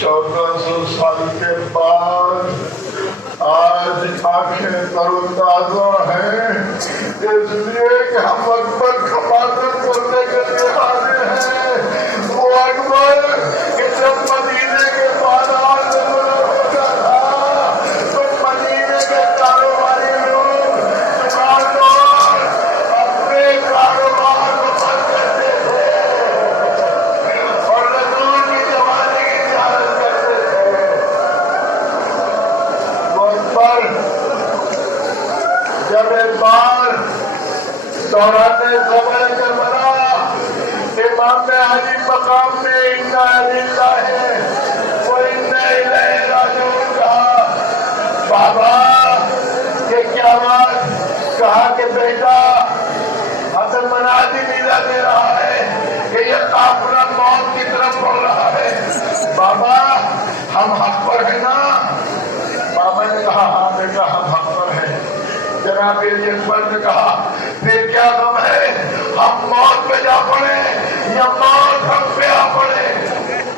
1400 साल के बाद आज आंखें तरोताजा हैं, इसलिए कि हम अकबर खपातर करने के लिए आए हैं। वो अकबर कि जब मदीने के बाजार में होता था तो मदीने के कारोबारी लोग दुकानदार अपने कारोबार को बंद करते थे और रसूल की जमाने की इजाजत करते थे। वो अकबर जब एक बार दौराने ज़माने के बना इमाम अली मकाम में इन्ना अलील्लाह है वो इन्ना इलाही राजिऊन कहा, बाबा ये क्या बात कहा कि बेटा हसन मनादी नीला दे रहा है कि ये काफिला मौत की तरफ बढ़ रहा है। बाबा हम हक पर है ना? बाबा ने कहा हाँ बेटा हम हक पर हैं। जनाब अकबर ने कहा फिर क्या गम है, हम मौत पे जा पड़े या मौत हम पे आ पड़े।